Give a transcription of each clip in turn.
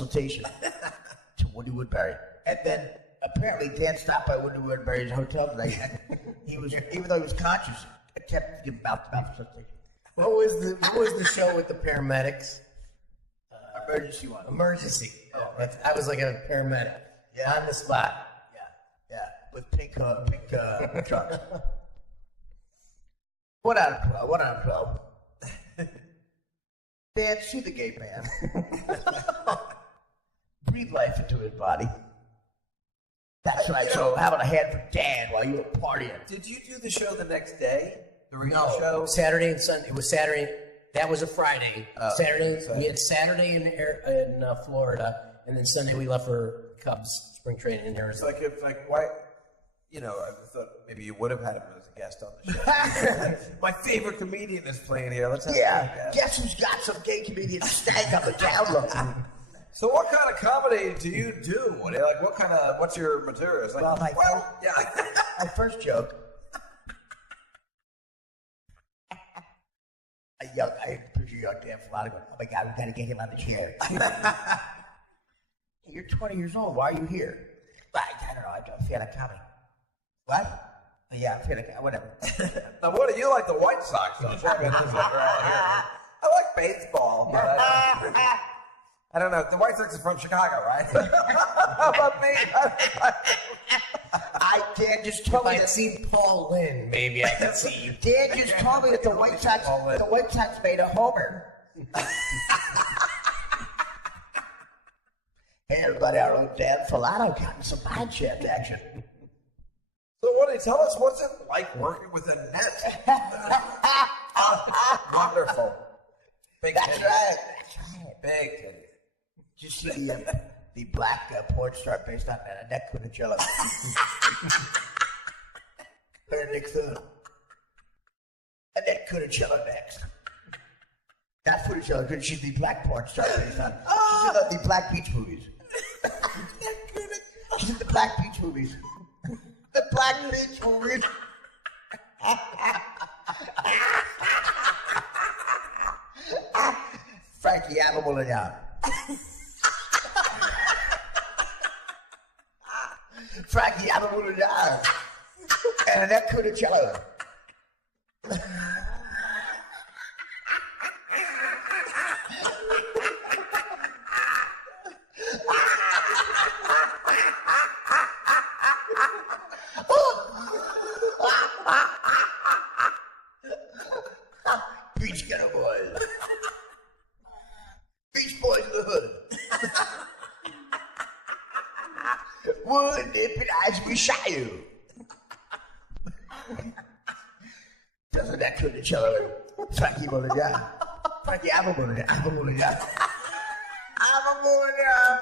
consultation to Woody Woodbury. And then apparently Dan stopped by Woody Woodbury's hotel tonight. He was, even though he was conscious, attempted to give mouth-to-mouth consultation. What was the show with the paramedics? Emergency one. Emergency. Oh, I was like a paramedic. Yeah. On the spot. Yeah. With pink trucks. What out of 12? Dan, see the gay man. Breathe life into his body. That's right. So how about a hand for Dan while you were partying? Did you do the show the next day? The real No, show? Saturday and Sunday. It was Saturday. That was a Friday. Saturday. Sorry. We had Saturday in Florida, and then Sunday we left for Cubs spring training in It's Arizona. why, you know, I thought maybe you would have had him as a guest on the show. My favorite comedian is playing here. Let's have him as a guest. Guess who's got some gay comedian stank on the download? So what kind of comedy do you do? What's your material? It's like, My first joke. I picture young Dan Filata going, oh my God, we got to get him on the chair. Hey, you're 20 years old. Why are you here? I don't know. I'm a fan of comedy. What? Yeah, I'm a fan of comedy. Whatever. Now, what do you like the White Sox? I like baseball, but I don't know. The White Sox are from Chicago, right? How about me? Dan just told me If I'd seen Paul Lynn, maybe I could see you. Dan just told me that the White Sox made a homer. Hey everybody, our own Dan Filata got some mind shift action. So, Woody, tell us what's it like working with a net? Wonderful. Big That's titties. right. Big titties. Did you see the black porn star based on Annette Quinnicello? Her Nick Thune. Annette Quinnicello next. Not Quinnicello, because she's the black porn star based on. She's in the Black Beach movies. She's in the Black Beach movies. The Black Beach movies. Frankie Abamullagnan. Frankie Abamullagnan. And Annette Quinnicello. Beach Ghetto Boys. Beach Boys in the Hood. Wouldn't it be nice if we shot you? Doesn't that could each other? Frankie Mulligan. Frankie Abamullagnan. Abamullagnan. Abamullagnan.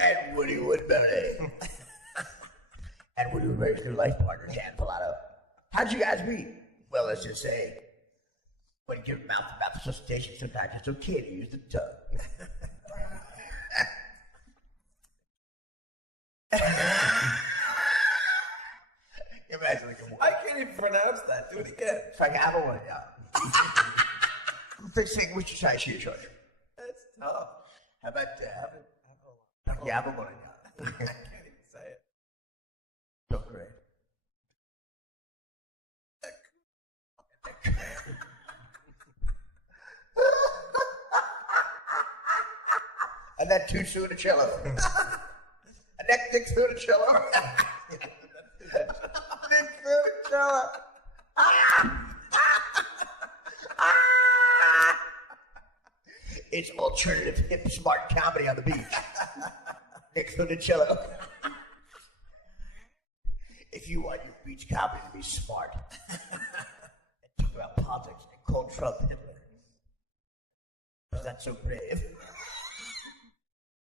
And Woody Woodbury. And Woody Woodbury's new life partner, Dan Filata. How'd you guys meet? Well, let's just say, when you give mouth-to-mouth resuscitation, sometimes it's okay to use the tongue. Imagine like I can't even pronounce that. Do it again. it's like Abamullagnan. They sing, which is how you choice. That's tough. How about Frankie Abamullagnan? I can't even say it. So great. And that too soon a cello. And that Nick soon a cello. Nick soon a cello. It's alternative hip smart comedy on the beach. Nick Funicello. If you want your beach comedy to be smart and talk about politics and call Trump Hitler, is that so brave?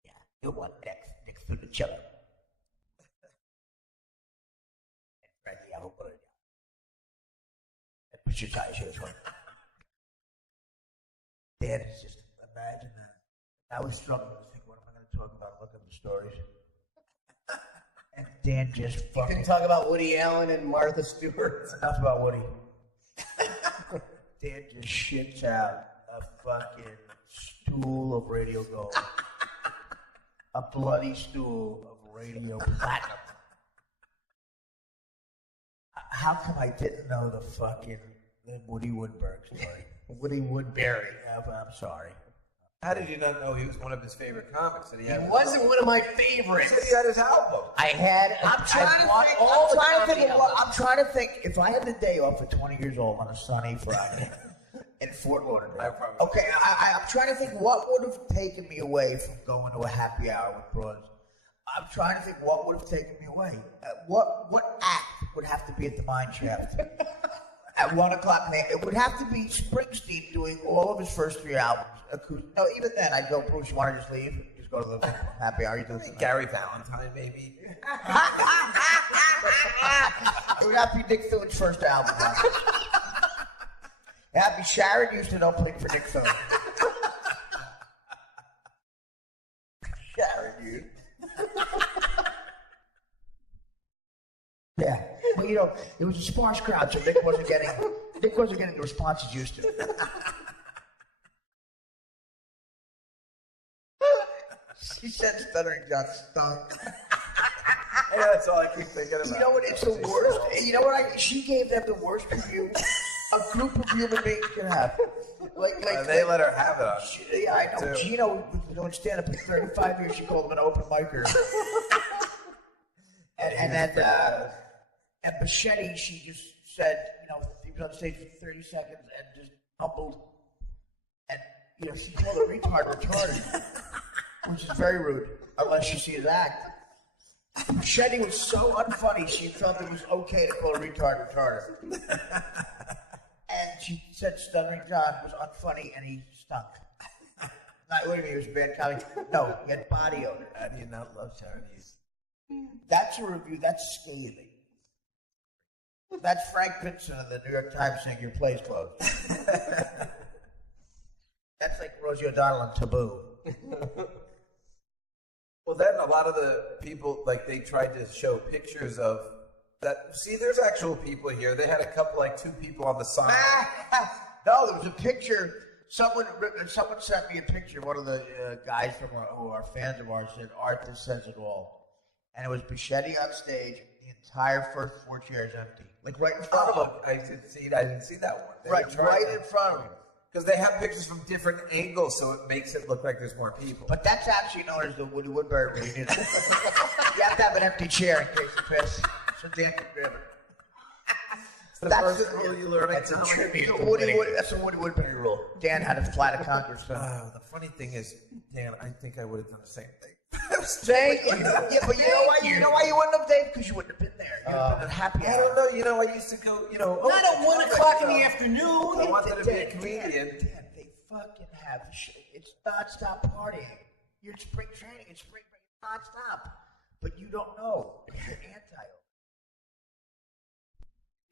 Yeah, you want Nick Funicello. And Frankie Abamullagnan. And Richard Tyson's one. Dan is just imagine that. I was struggling to think, what am I going to talk about? Look at the stories. And Dan just You fucking can talk about Woody Allen and Martha Stewart. enough about Woody. Dan just shits out a fucking stool of radio gold. A bloody stool of radio platinum. How come I didn't know the Woody Woodberg story? Woody Woodbury. I'm sorry. How did you not know he was one of his favorite comics? That he It wasn't one of my favorites. He had his album. I'm trying to think if I had the day off at 20 years old on a sunny Friday in Fort Lauderdale. Okay, I'm trying to think what would have taken me away from going to a happy hour with bros. I'm trying to think what would have taken me away. What act would have to be at the Mine Shaft at 1 o'clock? It would have to be Springsteen doing all of his first 3 albums. No, even then, I'd go, Bruce, you want to just leave? Just go to the happy hour. You do Gary Valentine, maybe. It would have to be Nick Phillips' first album. It would be Sharon Houston opening for Nick Phillips. Sharon Houston. Yeah, but it was a sparse crowd, so Nick wasn't getting the response he's used to. She said Stuttering John stunk. Yeah, that's all I keep thinking about. You know what? It's the worst. You know what? She gave them the worst review a group of human beings can have. They let her have it on. Yeah, I know. Too. Gino was doing stand-up for 35 years. She called him an open micer. And Bichetti, she just said, he was on stage for 30 seconds and just humbled. And, she called it retarded, which is very rude, unless you see his act. Bichetti was so unfunny, she felt it was okay to call a retarded. And she said Stuttering John was unfunny and he stunk. Not what do you mean, he was a bad comedy? No, he had body odor. How do you not love Chinese? That's a review, that's scathing. That's Frank Vincent of the New York Times saying your play's closed. That's like Rosie O'Donnell and Taboo. Well, then a lot of the people, they tried to show pictures of that. See, there's actual people here. They had a couple, 2 people on the side. No, there was a picture. Someone sent me a picture. One of the guys who are fans of ours said, "Art, this says it all." And it was Bichetti on stage. The entire first 4 chairs empty, right in front of him. I didn't see that one. Right in front of him. Because they have pictures from different angles, so it makes it look like there's more people. But that's actually known as the Woody Woodbury reunion. You have to have an empty chair in case you piss, so Dan can grab it. That's the rule you learn. That's a tribute. That's the Woody Woodbury rule. Dan had a flat of Congress. The funny thing is, Dan, I think I would have done the same thing. Thank you. Yeah, but you know why you wouldn't have, Dave? Because you wouldn't have been there. You would have been happy. I don't know. I used to go, not at 1 o'clock in the afternoon. I wanted to be a comedian. Dan, they fucking have shit. It's nonstop partying. You're in spring training. It's spring break. Nonstop. But you don't know. It's the anti.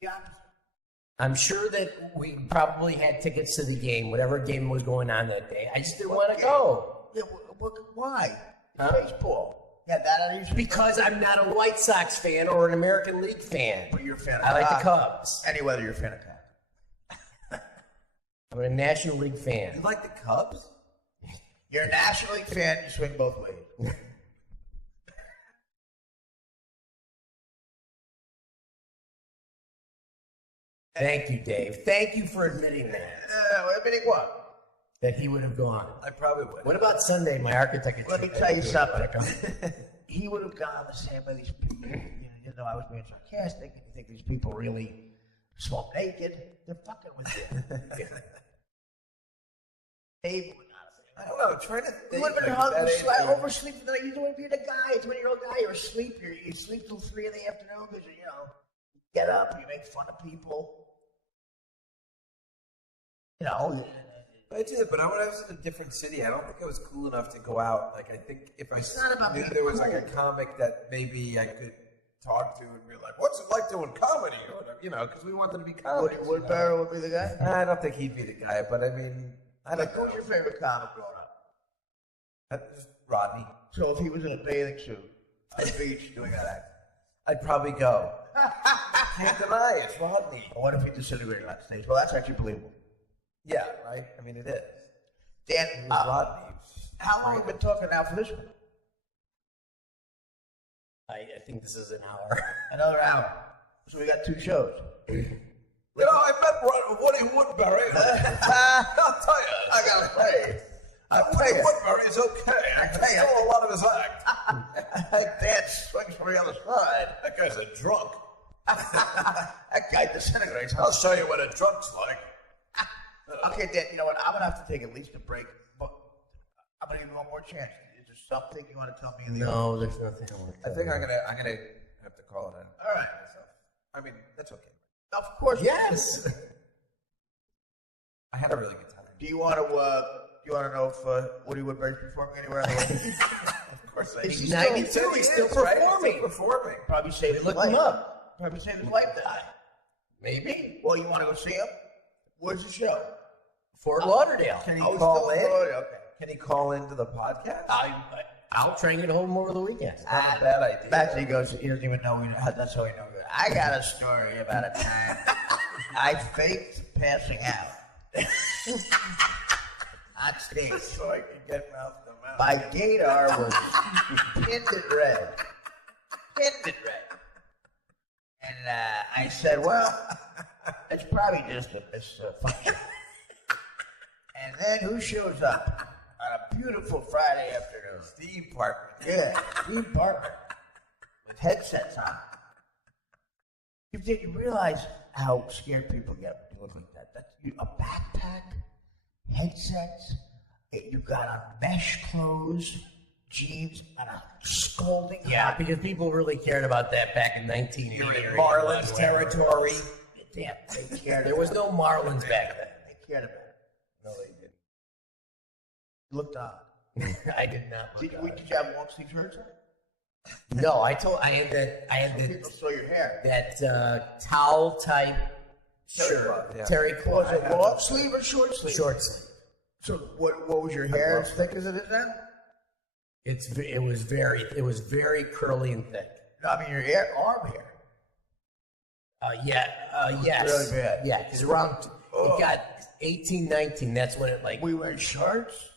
The opposite. I'm sure that we probably had tickets to the game, whatever game was going on that day. I just didn't want to go. Yeah, why? Huh? Baseball. Yeah, that because I'm not a White Sox fan or an American League fan. But you're a fan of I like the Cubs. Any weather, you're a fan of Cubs. I'm a National League fan. You like the Cubs? You're a National League fan, you swing both ways. Thank you, Dave. Thank you for admitting that. Admitting what? That he would have gone. I probably would. What about Sunday, my architect? Let me tell you something. He would have gone the same way these people. I was being sarcastic, and you think these people really smoke naked. They're fucking with you. Dave would not have. I don't know. Trying to think. You would have been oversleep. You don't want to be the guy, 20-year-old guy. You're asleep. You sleep till 3 in the afternoon because you get up. You make fun of people. I did, but when I was in a different city, I don't think I was cool enough to go out. I think if I knew there was a comic that maybe I could talk to and be like, "What's it like doing comedy?" or whatever, because we wanted to be comics. Woodbury would be the guy. I don't think he'd be the guy, but I mean, I don't know. Who's your favorite comic growing up? Rodney. So if he was in a bathing suit on the beach doing that act, I'd probably go. Can't deny it, it's Rodney. What if he disintegrated on stage? Well, that's actually believable. Yeah, right? I mean, it is. Dan, Rodney. how long have you been talking now for this one? I think this is an hour. Another hour. So we got 2 shows. You know, I met Woody Woodbury. I'll tell you. I gotta say, Woody Woodbury's okay. I can steal a lot of his act. Dan swings from the other side. That guy's a drunk. That guy disintegrates. I'll show you what a drunk's like. Okay, Dan, you know what? I'm going to have to take at least a break, but I'm going to give you one more chance. Is there something you want to tell me in the No, there's nothing. I think I'm gonna have to call it in. All right. I mean, that's okay. Of course. Yes. I had a really good time. Do you want to know if Woody Woodbury's performing anywhere on the way? Of course, He's 92. He's still performing. Performing. Probably saved his Look life. him up. Probably saved his life that night. Maybe. Well, you want to go see him? Where's the show? Fort Lauderdale. Can he Oh, call still in? Okay. Can he call into the podcast? I'll try and get home over the weekend. Not a bad idea. Actually, he goes, he doesn't even know. That's how he knows it. I got a story about a time I faked passing out on stage. So I can get mouth to mouth. My gaydar was pinned in red. Pinned in red. And I said, well, it's probably just a misfunction. And then who shows up on a beautiful Friday afternoon? Steve Parker. Yeah, Steve Parker with headsets on. You realize how scared people get when you look like that. That's a backpack, headsets, you got on mesh clothes, jeans, and a scalding Yeah, hot. because people really cared about that back in 1980. You're in or Marlins 81, territory. Damn, they cared. There was no Marlins back then. They cared about it. No, they didn't. It looked odd. I did not. Did you have long sleeve shirts on? No, I had that People saw your hair. that towel type Sure. Yeah. terry Was cloth. it long sleeve or short sleeve? Short sleeve. So what was your hair as thick as it is now? It was very curly and thick. No, I mean your arm hair. Yes. Really bad. Yeah, because around it got 18, 19. That's when it like. We wear shorts.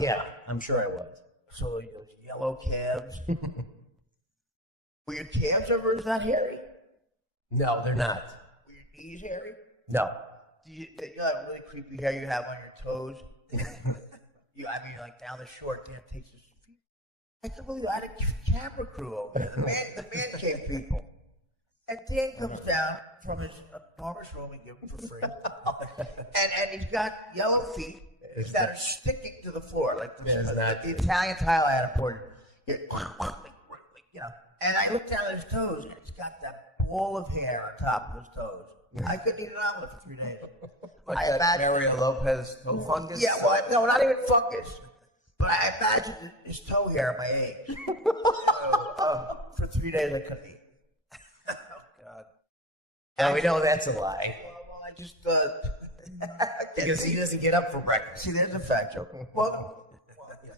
Yeah, I'm sure I was. So those yellow calves. Were your calves ever that hairy? No, they're not. Were your knees hairy? No. Do you know that really creepy hair you have on your toes? I mean, like down the short, Dan takes his feet. I can't believe I had a camera crew over there. The man cave people. And Dan comes down from his barber's room and gives him for free. and he's got yellow feet that are sticking to the floor, like the Italian tile I had imported. You know. And I looked down at his toes, and he's got that ball of hair on top of his toes. I couldn't eat an omelet for 3 days. Like I that imagine, Mario Lopez toe fungus? yeah, well, no, not even fungus. But I imagine his toe hair at my age. For 3 days, I couldn't eat. Oh, God. Now we know that's a lie. Well, I just Because he doesn't get up for breakfast. see, there's a fat joke. Well,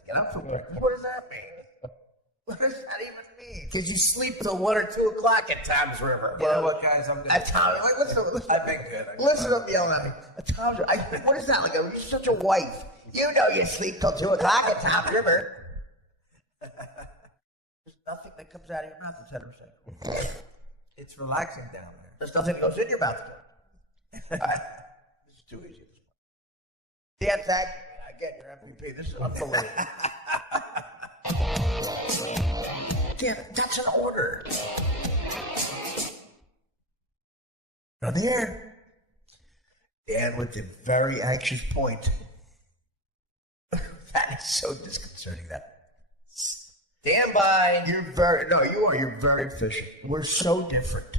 get up for breakfast. What does that mean? What does that even mean? Because you sleep till 1 or 2 o'clock at Tom's River. You know what, guys? I'm At gonna. Tom's, like, listen. I've been good. Listen to him yelling at me. At Tom's, what is that like? You're such a wife. You know you sleep till 2 o'clock at Tom's River. There's nothing that comes out of your mouth that's heterosexual. It's relaxing down there. There's nothing that goes in your mouth. All right. This is too easy. Dan, thank you. I get your MVP. This is unbelievable. Dan, that's an order. On the air. Dan with the very anxious point. That is so disconcerting. That. Stand by. You're very efficient. We're so different.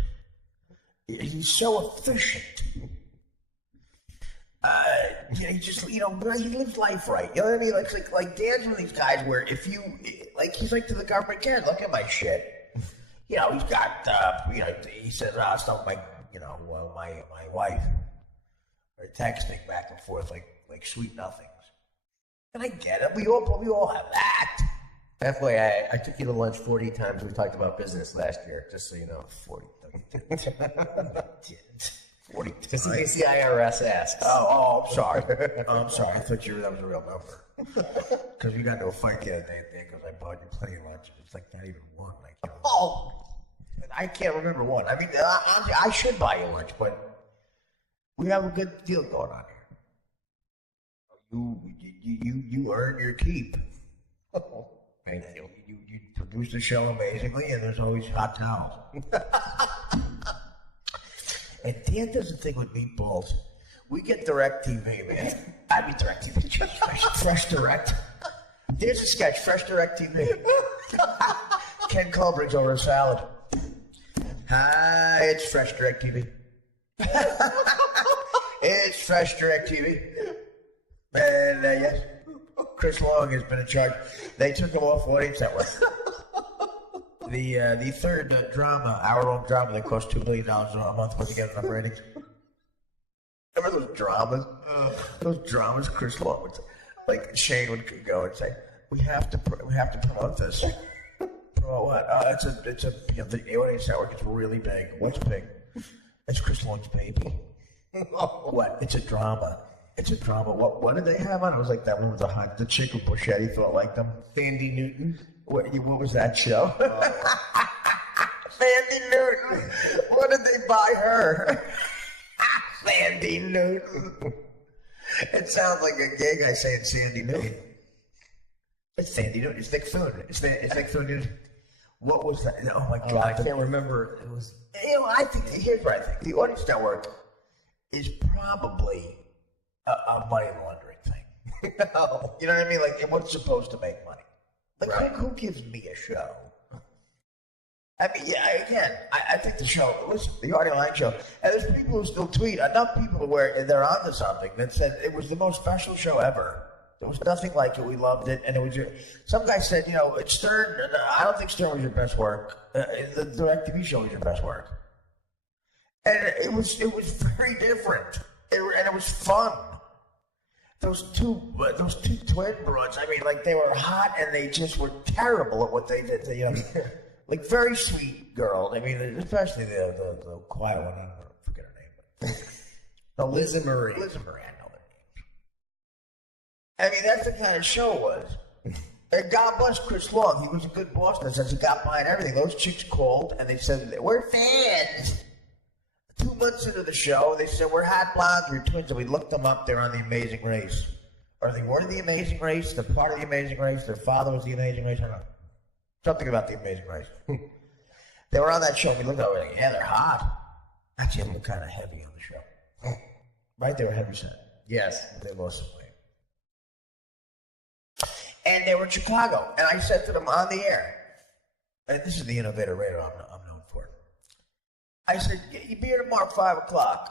He's so efficient. He lives life right. You know what I mean? Like Dan's one of these guys where if you, he's like to the government, Karen, look at my shit. You know, he's got, he says, stuff like, my wife. Or texting back and forth like sweet nothings. And I get it. We all have that. FYI, I took you to lunch 40 times. We talked about business last year, just so you know. 40. Just in case the IRS asks. I'm sorry. I'm sorry. I thought that was a real number. Because we got into a fight the other day because I bought you plenty of lunch. It's like not even one. I can't remember one. I mean, I should buy you lunch, but we have a good deal going on here. You earn your keep. Thank you. You produce the show amazingly, and there's always hot towels. And Dan does a thing with meatballs. We get DirecTV, man. I mean DirecTV. Fresh Direct. There's a sketch, Fresh DirecTV. Ken Cole brings over a salad. Hi, it's Fresh DirecTV. It's Fresh DirecTV. And yes, Chris Long has been in charge. They took him off Audience Network. The third drama, our-own drama that cost $2 million a month put together enough ratings. Remember those dramas? Those dramas, Chris Long would say, like Shane would go and say, "We have to promote this." Promote what? The Audience Network is really big. What's big? It's Chris Long's baby. What? It's a drama. It's a drama. What did they have on? It was like that one with the chick who Buscetti thought liked them. Sandy Newton. What was that show? Sandy Newton. What did they buy her? Sandy Newton. It sounds like a gay guy saying Sandy Newton. It's Sandy Newton. It's Nick Thune. It's Nick Thune. What was that? Oh my God! I can't remember. It was. I think here's what I think. The Audience Network is probably a money laundering thing. You know what I mean? Like it was supposed to make money. Like right. who gives me a show? I mean, yeah. I think the show. Listen, the Artie Line show, and there's people who still tweet. Enough people where they're onto something that said it was the most special show ever. There was nothing like it. We loved it, and it was. Some guy said, it's Stern. I don't think Stern was your best work. The DirecTV show was your best work, and it was very different, and it was fun. Those two twin broads. I mean, like they were hot, and they just were terrible at what they did. Like very sweet girls. I mean, especially the quiet one. I forget her name. No, Liz and Marie. Liz and Marie. I know their names. I mean, that's the kind of show it was. And God bless Chris Long. He was a good boss in the sense he got behind everything. Those chicks called and they said, "We're fans." 2 months into the show, they said, "We're hot blondes, we're twins," and we looked them up. They're on The Amazing Race. Or they were The Amazing Race. They're part of The Amazing Race. Their father was The Amazing Race. I don't know. Something about The Amazing Race. They were on that show, and we looked over and yeah, they're hot. Actually, they look kind of heavy on the show. Right? They were heavy set. Yes. They lost some weight. And they were in Chicago. And I said to them on the air, and this is the innovator radio I'm known for. I said, "You be here tomorrow at 5 o'clock.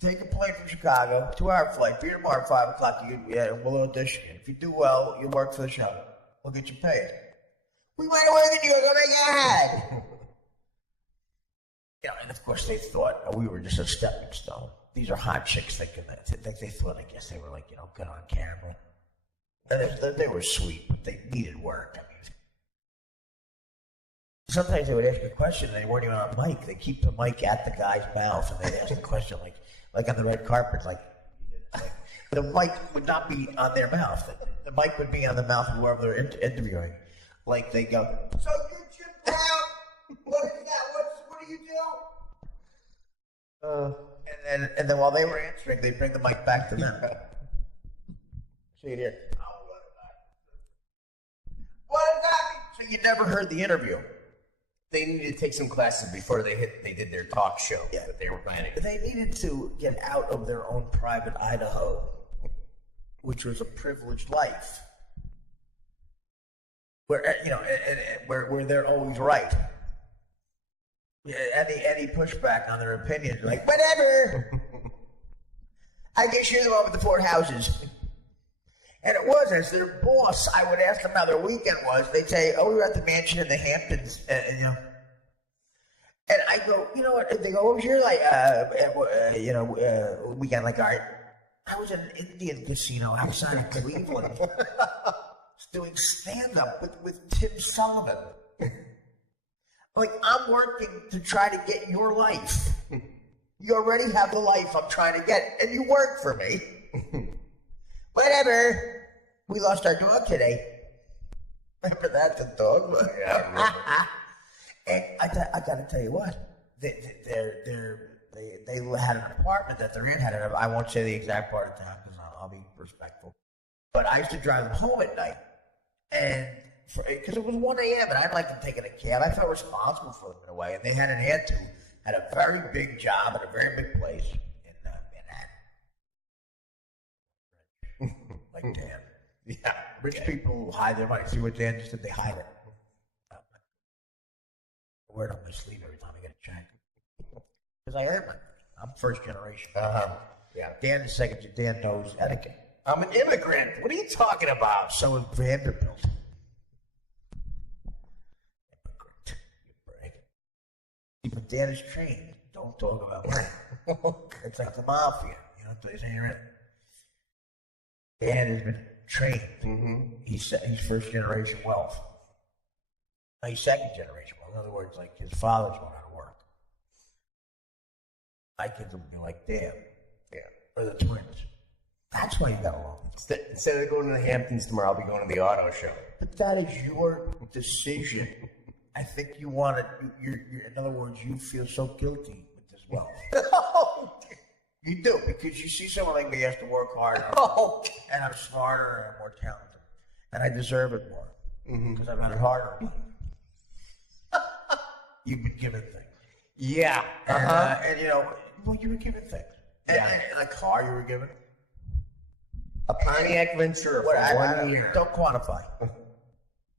Take a plane from Chicago, 2-hour flight. Be here tomorrow at 5 o'clock. We'll audition. If you do well, you work for the show. We'll get you paid." "We want to work in New York. Oh my God!" And of course they thought we were just a stepping stone. These are hot chicks thinking that. They thought, I guess they were like, good on camera. And they were sweet, but they needed work. I mean, sometimes they would ask me a question and they weren't even on mic. They keep the mic at the guy's mouth and they'd ask the question like on the red carpet, like the mic would not be on their mouth. The mic would be on the mouth of whoever they're interviewing. Like they go, "So you Jim Brown? What is that? What do you do?" And then while they were answering, they'd bring the mic back to them. See it here. What is that? So you never heard the interview. They needed to take some classes before they did their talk show that they were planning. They needed to get out of their own private Idaho, which was a privileged life, where where they're always right. Any pushback on their opinions, like whatever. I guess you're the one with the 4 houses. And it was, as their boss, I would ask them how their weekend was. They'd say, "Oh, we were at the mansion in the Hamptons," And I go, "You know what?" They go, "What was your weekend like?" "All right, I was in an Indian casino outside of Cleveland, doing stand-up with Tim Sullivan. Like, I'm working to try to get your life. You already have the life I'm trying to get, and you work for me. Whatever. We lost our dog today. Remember that, the dog? Yeah, I remember. And I got to tell you what, they had an apartment that they're in. I won't say the exact part of town because I'll be respectful. But I used to drive them home at night, and because it was 1 a.m. and I'd like to take in a cab. I felt responsible for them in a way. And they had an aunt who had a very big job at a very big place in Manhattan. Like Dan. Yeah. Rich people hide their money. See what Dan just did? They hide it. I wear it on my sleeve every time I get a check. Because I earn money. I'm first generation. Yeah. Dan is second. Dan knows etiquette. I'm an immigrant. What are you talking about? So is Vanderbilt. Immigrant. You brag. Even Dan is trained. Don't talk about money. It's like the mafia. You know, they say you're in. Dan has been trained. Mm-hmm. He's first generation wealth. No, he's second generation wealth. In other words, like his father's went out of work. My kids will be like, damn. Yeah. Or the twins. That's why you got along. Instead of going to the Hamptons tomorrow, I'll be going to the auto show. But that is your decision. I think you want it. You're, in other words, you feel so guilty with this wealth. You do, because you see someone like me has to work harder. And I'm smarter and I'm more talented. And I deserve it more. Because I've had it harder. You've been given things. Yeah. And you know, well, you were given things. And a car you were given. A Pontiac Ventura for 1 year. Don't quantify.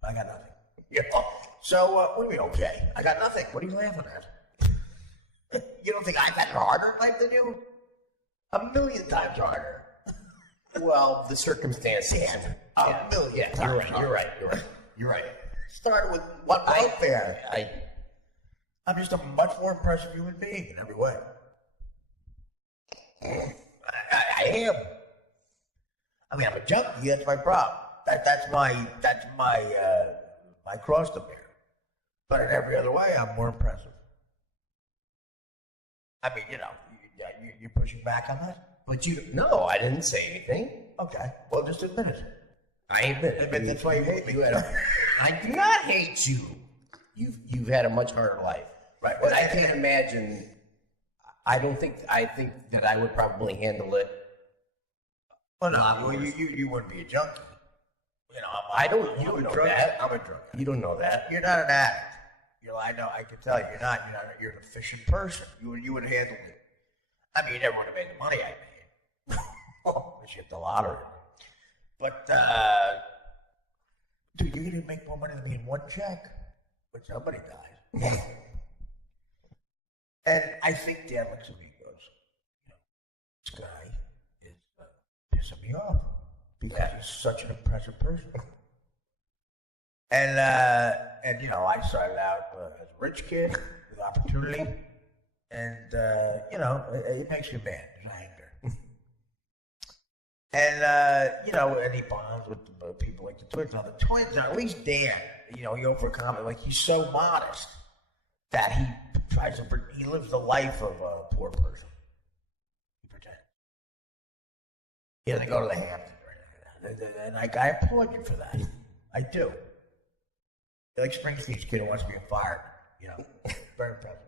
I got nothing. Yeah. So, what do you mean, okay? I got nothing. What are you laughing at? You don't think I've had it harder in life than you? 1,000,000 times harder. Well, the circumstances. A million times harder. You're right. Started with one welfare. I'm just a much more impressive human being in every way. I am. I mean, I'm a junkie. That's my problem. That's my cross to bear. But in every other way, I'm more impressive. I mean, you know, you're pushing back on that. But no, I didn't say anything. Okay, well, just admit it. I admit it. Admit that's why you hate me. I do not hate you. You've had a much harder life, Right. But I can't imagine. I think that I would probably handle it. Well, no, well, you wouldn't be a junkie. You know, You don't know that. I'm a drug addict. You don't know that. You're not an addict. You know, I know. I can tell you, you're not. You're an efficient person. You would have handled it. I mean, you never would have made the money I made. Unless you hit the lottery. But, dude, you're going to make more money than me in one check when somebody dies. And I think Dan looks at me and goes, you know, this guy is pissing me off because he's such an impressive person. And you know, I started out as a rich kid with opportunity. And, you know, it makes you mad. There's anger. And, you know, and he bonds with people like the twins. Now, the twins, at least Dan, you know, he overcomes, like, he's so modest that he lives the life of a poor person. He pretends. He doesn't go to the Hamptons or anything like that. And I applaud you for that. I do. You're like Springsteen's kid who wants to be a fireman, you know. Very impressive.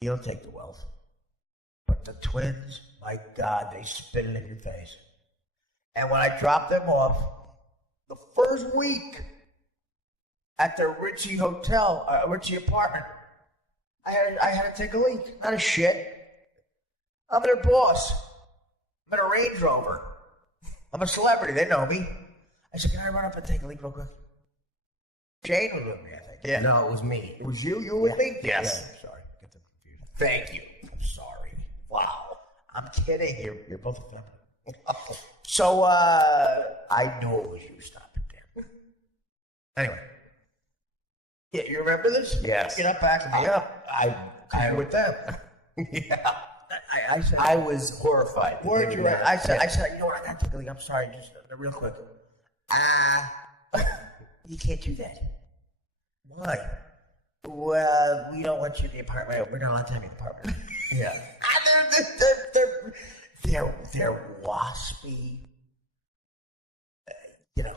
You don't take the wealth. But the twins, my God, they spit it in your face. And when I dropped them off, the first week at their Ritchie hotel, Ritchie apartment, I had to take a leak. Not a shit. I'm their boss. I'm in a Range Rover. I'm a celebrity. They know me. I said, can I run up and take a leak real quick? Jane was with me, I think. Yeah. No, it was me. It was you? You were with me? Yes. Yeah, sorry. Get them confused. Thank you. I'm sorry. Wow. I'm kidding. You're both feminine. So, I knew it was you stopping there. Anyway. Yeah, you remember this? Yes. You're not backing me up. I with them. Yeah. I said, I was horrified. Word you right. I said, you know what? I got to take a leak. I'm sorry. Just real quick. You can't do that. Why? Well, we don't want you in the apartment. We're not allowed to have you in the apartment. Yeah. They're waspy. You know.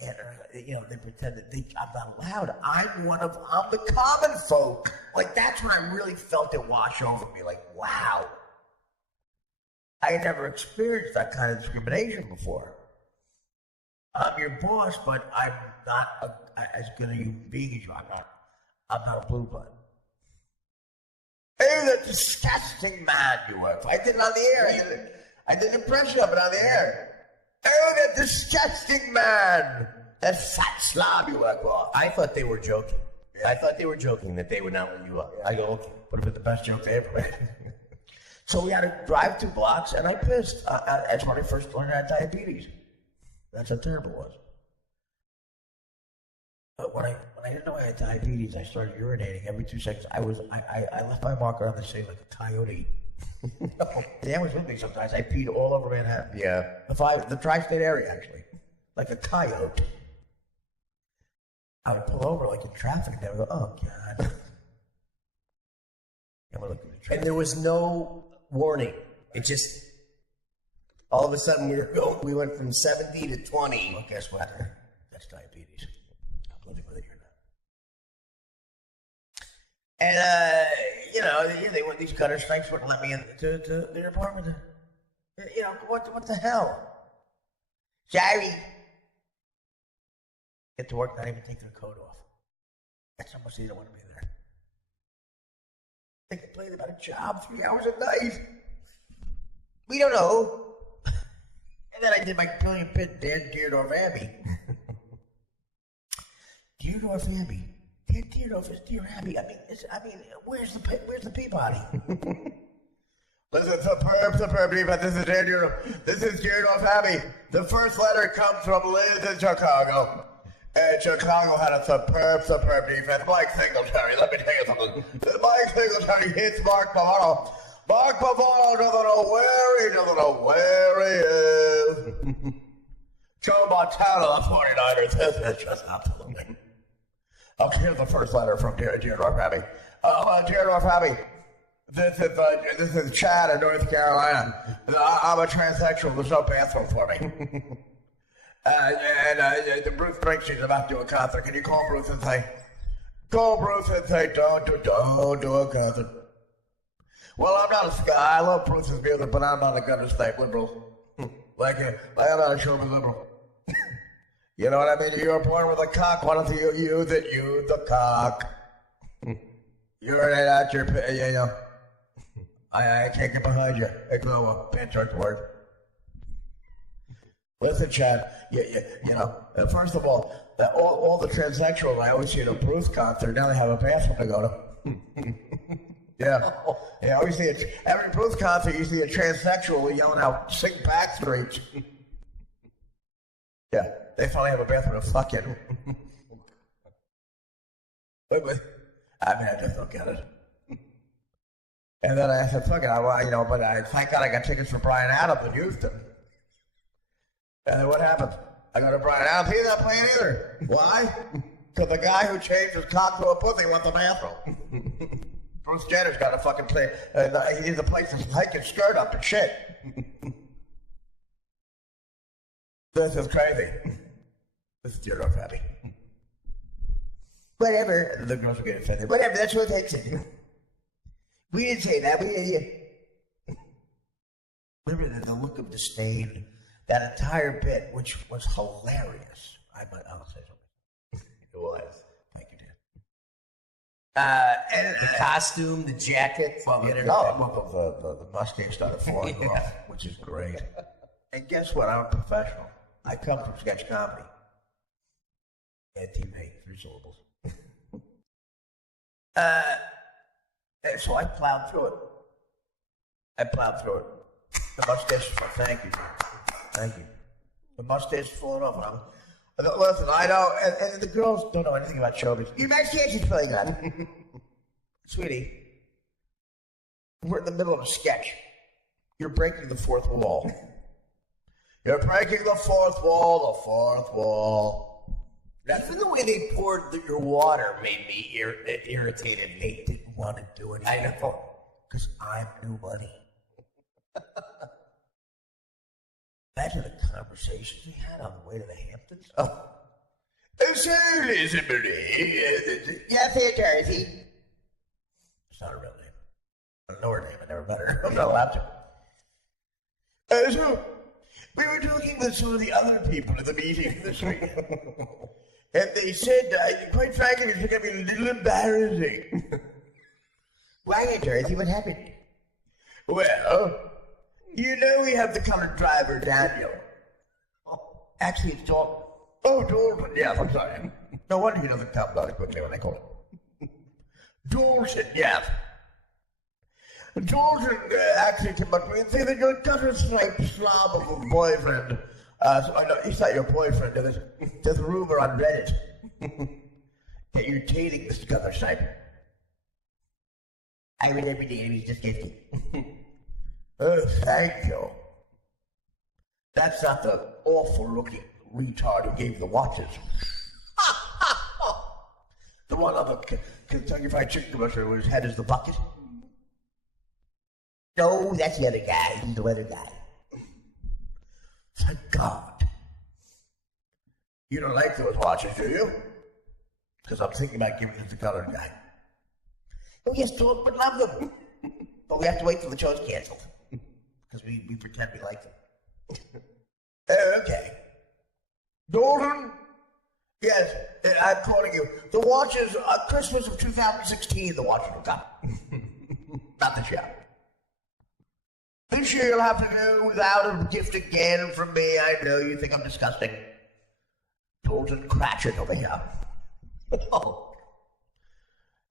And, they pretend that I'm not allowed. I'm the common folk. Like, that's when I really felt it wash over me. Like, wow. I had never experienced that kind of discrimination before. I'm your boss, but I'm not as good a human being as you. I'm not a blue blood. Hey, that disgusting man you were. I did it on the air. I did an impression of it on the air. Oh, that disgusting man. That fat slob you work for. I thought they were joking. I thought they were joking that they would not let you up. I go, okay. Would have been the best joke they ever made. So we had to drive 2 blocks, and I pissed. That's when I first learned I had diabetes. That's how terrible it was. But when I didn't know I had diabetes, I started urinating every 2 seconds. I left my marker on the side like a coyote. That was with me sometimes. I peed all over Manhattan. Yeah. The tri-state area, actually. Like a coyote. I would pull over like in traffic, and I would go, oh, God. And there was no warning. It just, all of a sudden, we went from 70 to 20. Well, guess what? That's diabetes. I'm living with it here now. And, they went, these gutter snakes wouldn't let me into their apartment. What the hell? Sorry. Get to work, not even take their coat off. That's how much they don't want to be there. They complain about a job 3 hours a night. We don't know. And then I did my brilliant bit, Dan Deerdorf Abbey. Deerdorf Abbey. Dan Deerdorf is Dear Abbey. Where's the Peabody? Listen, superb, but this is Dan Deerdorf. This is Deerdorf Abbey. The first letter comes from Liz in Chicago. And Chicago had a superb defense. Mike Singletary, let me tell you something. Mike Singletary hits Mark Pavano. Mark Pavano doesn't know where he is. Joe Montana, the 49ers, this is just absolutely. Okay, here's the first letter from Deerdorf Abbey. Deerdorf Abbey, this is Chad in North Carolina. I'm a transsexual, there's no bathroom for me. Bruce Springsteen's about to do a concert. Can you call Bruce and say, don't do a concert. Well, I'm not a guy. I love Bruce's music, but I'm not a gutter snake liberal. I'm not a showman liberal. You know what I mean? You're born with a cock. Why don't you use it? Use the cock. Urinate out your, I can't get behind you. I go a pinch word. Listen, Chad, first of all the transsexuals I always see at a Bruce concert, now they have a bathroom to go to. Yeah, I always see every Bruce concert, you see a transsexual yelling out, sing Backstreet. Yeah, they finally have a bathroom to fuck in. I just don't get it. And then I said, fuck it, but thank God I got tickets for Bryan Adams in Houston. And then what happened? I go to Bryan Adams, he's not playing either. Why? Because the guy who changed his cock to a pussy went to the bathroom. Bruce Jenner's got to fucking play. He needs a place to hike his skirt up and shit. This is crazy. This is Deerdorf Abbey. Whatever. The girls are getting offended. Whatever, that's what they say. We didn't say that. Remember the look of disdain. That entire bit, which was hilarious. I'll say something. It was. Thank you, Dan. And the costume, the jacket. The mustache started falling off, which is great. And guess what? I'm a professional. I come from sketch comedy. Anti-May, 3 syllables. And so I plowed through it. The mustache, thank you. The mustache is falling off. Listen, I know, and the girls don't know anything about showbiz. Your mustache is really good. Sweetie, we're in the middle of a sketch. You're breaking the fourth wall. You're breaking the fourth wall. Even the way they poured your water made me irritated. They didn't want to do anything. I know. Because I'm new money. Imagine the conversations we had on the way to the Hamptons. Oh. So, Elizabeth, Yes, here, Jersey. it's not a real name. I don't know her name. I never met her. I'm not allowed to. So, we were talking with some of the other people at the meeting this week. And they said, quite frankly, it's going to be a little embarrassing. Why, here, Jersey? What happened? Well, you know we have the colored driver, Daniel. Actually, it's Dalton. Oh, Dalton. Yes, I'm sorry. No wonder he doesn't come out quickly when I call him. Dalton, yes. Dalton actually came up to me and said that you're a gutter-snipe slob of a boyfriend. So I know he's not your boyfriend. There's a rumor on Reddit that you're dating this gutter-snipe. I read every day and he's disgusting. Oh, thank you. That's not the awful-looking retard who gave the watches. The one on the Kentucky Fried Chicken commercial whose head is the bucket. No, that's the other guy. He's the weather guy. Thank God. You don't like those watches, do you? Because I'm thinking about giving them to the colored guy. Oh, yes, Dalton would love them. But we have to wait till the show's canceled. Because we pretend we like them. Okay. Dalton? Yes, I'm calling you. The watches, Christmas of 2016, the watches will come. Not this year. This year you'll have to do without a gift again from me. I know you think I'm disgusting. Dalton Cratchit over here.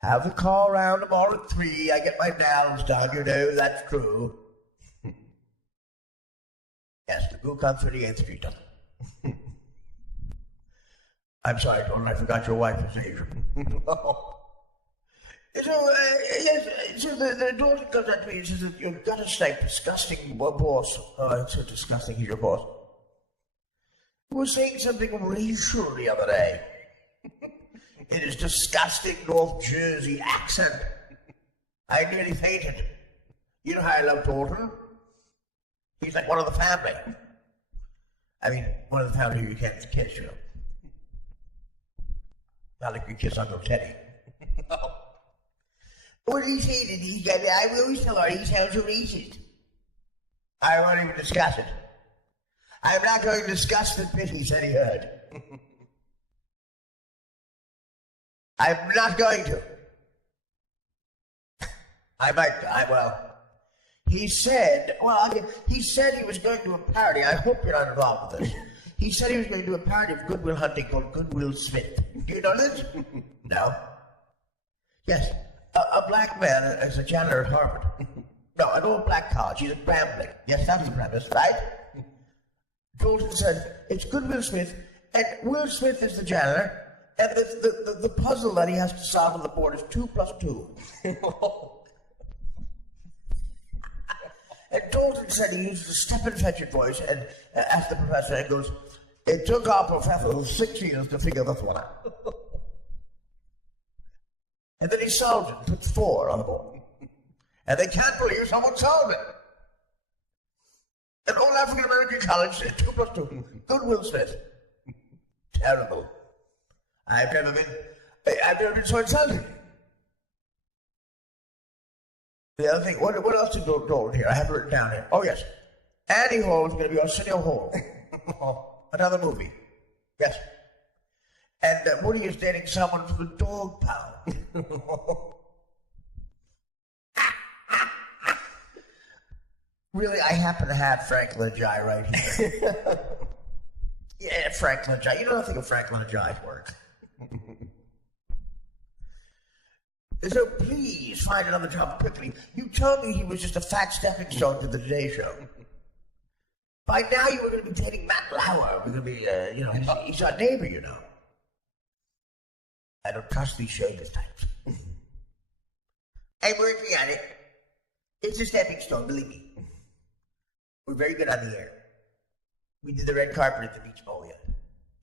Have the call round tomorrow at 3. I get my nails done, you know, that's true. Yes, the Gook on 38th Street. I'm sorry, Dalton, I forgot your wife is Asian. So, yes, so the Dalton comes up to me and says that you've got a snipe, disgusting boss. It's so disgusting, he's your boss. He was saying something racial the other day. In his disgusting North Jersey accent. I nearly fainted. You know how I love Dalton? He's like one of the family. I mean, one of the family who you can't kiss, you know. Not like you kiss Uncle Teddy. What did he say? I always tell Artie he sounds a racist. I won't even discuss it. I'm not going to discuss the bit he said he heard. I'm not going to. He said he was going to a parody. I hope you're not involved with this. He said he was going to do a parody of Good Will Hunting called Good Will Smith. Do you know this? No. Yes. A black man as a janitor at Harvard. No, an old black college. He's at Grambling. Yes, that's the premise, right? Dalton said, it's Good Will Smith, and Will Smith is the janitor, and the puzzle that he has to solve on the board is 2 plus 2. And Dalton said he uses a step-and-fetch-it voice and asked the professor and goes, it took our professor 6 years to figure this one out. And then he solved it and puts 4 on the board. And they can't believe someone solved it. An old African-American college said 2 plus 2. Good Will Smith. Terrible. I've never been so insulted. The other thing, what else did Dalton here? I have it written down here. Oh, yes. Annie Hall is going to be Arsenio Hall. Another movie. Yes. And Woody is dating someone from the Dog Pound. Really, I happen to have Franklin Ajay right here. Yeah, Franklin Ajay. You know nothing of Franklin Ajay's work. So please find another job quickly. You told me he was just a fat stepping stone to the Today Show. By now you were going to be dating Matt Lauer. We're going to be, he's our neighbor, you know. I don't trust these showbiz types. I'm working on it. It's a stepping stone, believe me. We're very good on the air. We did the red carpet at the Beach Bowl yet.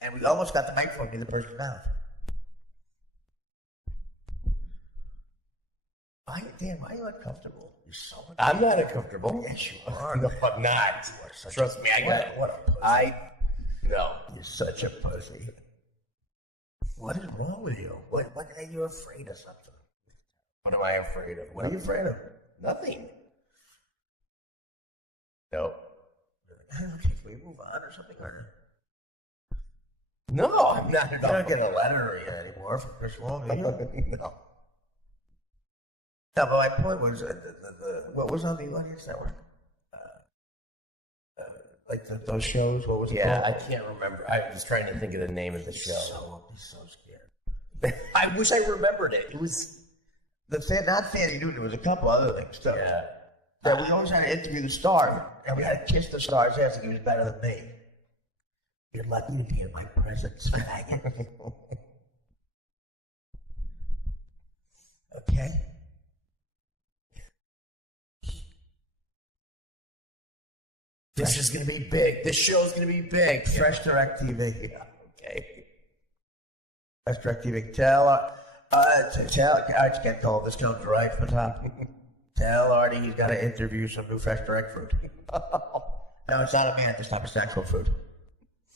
And we almost got the microphone near the person's mouth. Why are you uncomfortable? You're so uncomfortable. I'm not uncomfortable. Yes, you are. No, I'm not. Trust me, I got it. What a pussy. No. You're such a pussy. What is wrong with you? What are you afraid of something? What am I afraid of? What are you afraid of? Nothing. No. Okay, can we move on or something? Or No, I'm not at all. I don't get a letter anymore from Chris Long. No. No, but my point was, what was on the audience network? Like those shows? What was it Yeah, I called? can't remember. I was trying to think of the name of the show. I'll be so scared. I wish I remembered it. It was... Not Fanny Newton, there was a couple other things too. Yeah. Yeah, we always had to interview the stars, and we had to kiss the stars ass like he was better than me. You're lucky to be in my presence, faggot. Okay? This is going to be big. This show's going to be big. Fresh Direct TV. Yeah, okay. Fresh Direct TV. Tell, I just can't tell this comes right from the top. Tell Artie he's got to interview some new Fresh Direct food. No, it's not a man this time, it's actual food.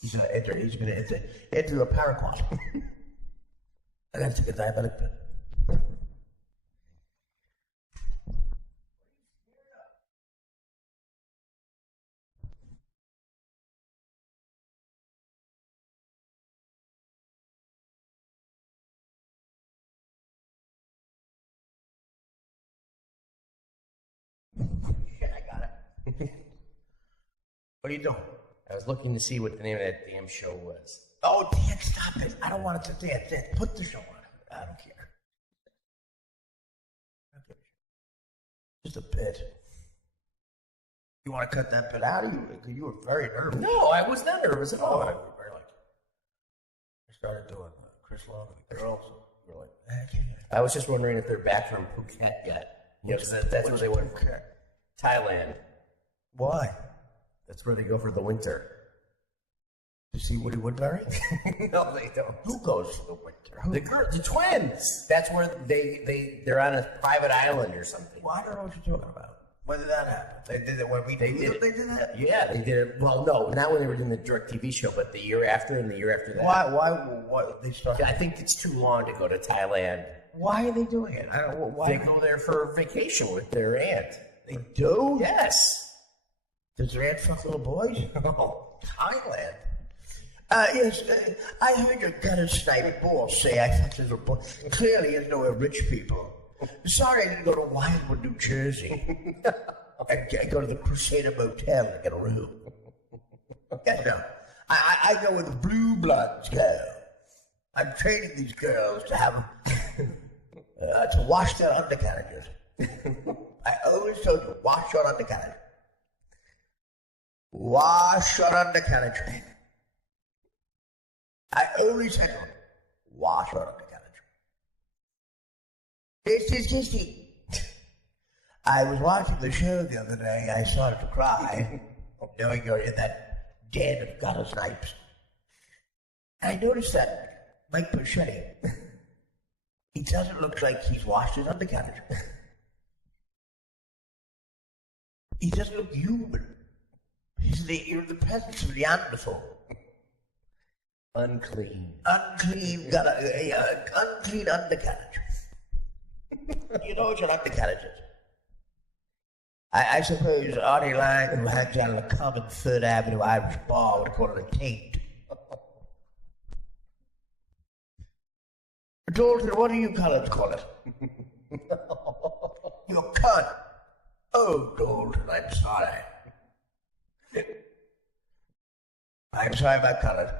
He's going to interview a paraquat. I got to take a diabetic pill. Shit, I got it. What are you doing? I was looking to see what the name of that damn show was. Oh, Dan, stop it. I don't want it to dance. Put the show on. I don't care. Just a bit. You want to cut that bit out of you? You were very nervous. No, I was not nervous at all. I started doing Chris Long and the girls. We were like, I was just wondering if they're back from Phuket yet. Yes, that's where they went. Thailand. Why? That's where they go for the winter. To see Woody Woodbury? No, they don't. Who goes for the winter? The twins. That's where they're on a private island or something. Well, I don't know what you're talking about. When did that happen? They did it when we did it. They did that? Yeah, they did it. Well, no, not when they were doing the direct TV show, but the year after and the year after that. Why they started? I think it's too long to go to Thailand. Why are they doing it? I don't. Why? They go there for vacation with their aunt. They do? Yes. Does your aunt fuck little boys? Oh, Thailand. Yes, I heard your gutter snipe boss say I fucked little boy. Clearly, you know we're rich people. Sorry I didn't go to Wildwood, New Jersey. I go to the Crusader Motel and get a room. Yeah, no. I go where the blue bloods go. I'm training these girls to have to wash their undercarriages. I always told you, wash your undercarriage. Wash your undercarriage. I only said to him, wash your undercarriage. Kissy. I was watching the show the other day. I started to cry, knowing you're in that den of gutter snipes. I noticed that Mike Pachetti, he doesn't look like he's washed his undercarriage. He doesn't look human. You're in the presence of Neanderthal. unclean. Unclean undercarriage. You know what your undercarriage is? I suppose Artie Lang, who hangs out in a common Third Avenue Irish bar, would call it a taint. Dalton, what do you colours call it? You're cunt. Oh, Dalton, I'm sorry. I'm sorry about colours.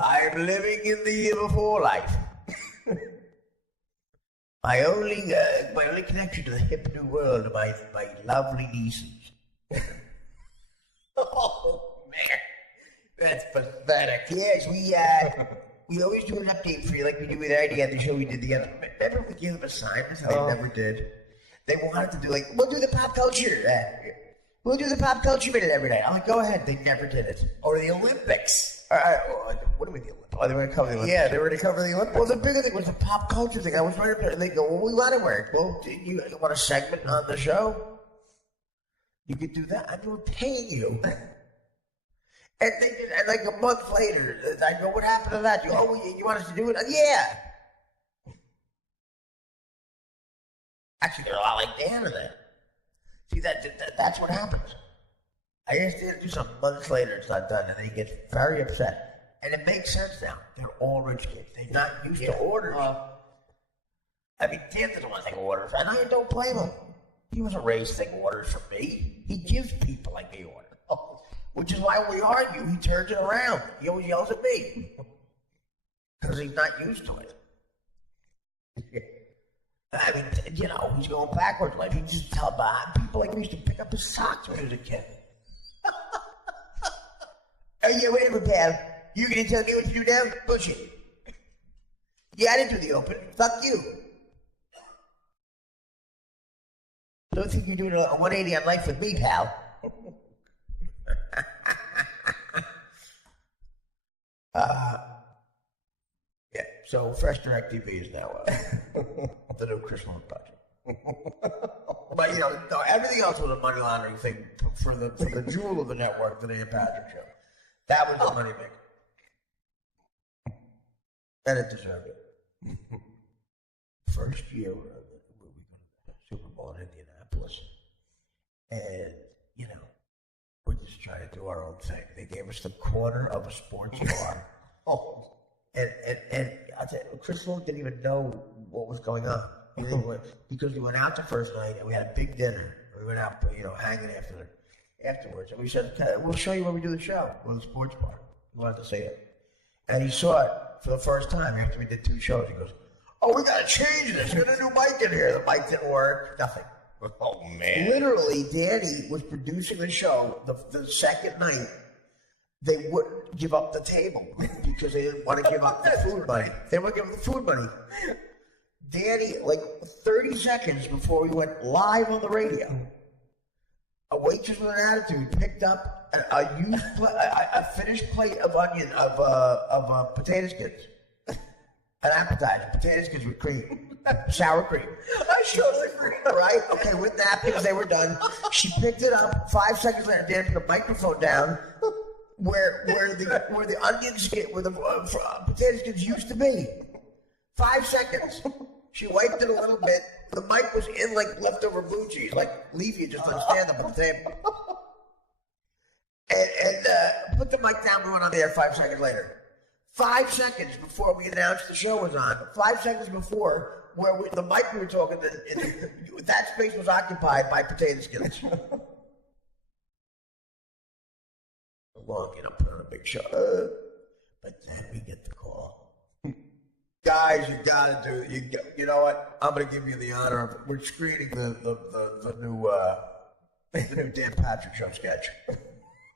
I'm living in the year before life. My only connection to the hip new world are my lovely nieces. Oh, man. That's pathetic. Yes, we always do an update for you like we do with Artie on the show we did together. Remember we gave them assignments and they never did? They wanted to do like, we'll do the pop culture. We'll do the pop culture minute every night. I'm like, go ahead. They never did it. Or the Olympics. All right, what do we mean? Oh, they were going to cover the Olympics. Yeah, they were to cover the Olympics. Well, the bigger thing was the pop culture thing. I was right up there, and they go, well, we let it work. Well, you want a segment on the show? You could do that. I mean, we're paying you. And like a month later, I go, what happened to that? You go, oh, you want us to do it? Yeah. Actually, they're a lot like Dan in that. See, that's what happens. I asked Dan to do something months later, it's not done, and he gets very upset. And it makes sense now. They're all rich kids. They're not used to orders. I mean, Dan doesn't want to take orders, and I don't blame him. He wasn't raised to take orders from me. He gives people like me orders. Which is why when we argue, he turns it around. He always yells at me. Because he's not used to it. I mean, you know, he's going backwards life. He just tell people like me used to pick up his socks when he was a kid. Oh, yeah, wait a minute, pal. You gonna tell me what to do now? Bullshit. Yeah, I didn't do the open. Fuck you. Don't think you're doing a 180 on life with me, pal. Yeah, so Fresh DirecTV is now the new Chris Long project. But you know, no, everything else was a money laundering thing for the jewel of the network, the Dan Patrick Show. That was the money maker, and it deserved it. First year we were going to the Super Bowl in Indianapolis, and you know, we're just trying to do our own thing. They gave us the corner of a sports bar. And I tell you, Chris Long didn't even know what was going on. Because we went out the first night and we had a big dinner. We went out, you know, hanging afterwards. And we said, okay, we'll show you where we do the show. We're in the sports bar. He wanted to see it. And he saw it for the first time after we did 2 shows. He goes, oh, we got to change this. Get a new mic in here. The mic didn't work. Nothing. Oh, man. Literally, Danny was producing the show the second night. They wouldn't give up the table because they didn't want to give up the food money. They wouldn't give up the food money. Danny, like 30 seconds before we went live on the radio, a waitress with an attitude picked up a finished plate of potato skins. An appetizer, potato skins with cream, sour cream. I showed the cream, right? Okay, with that, because they were done, she picked it up. 5 seconds later, Dan put the microphone down where the onion skin, where the potato skins used to be. 5 seconds. She wiped it a little bit. The mic was in like leftover blue cheese, like leafy, just on stand up at the table. And put the mic down. We went on the air 5 seconds later. 5 seconds before we announced the show was on. 5 seconds before, the mic we were talking, that space was occupied by potato skins. Long, you know, put on a big show. But then we get the call. Guys, you gotta do it. You know what? I'm gonna give you the honor of we're screening the new Dan Patrick Show sketch.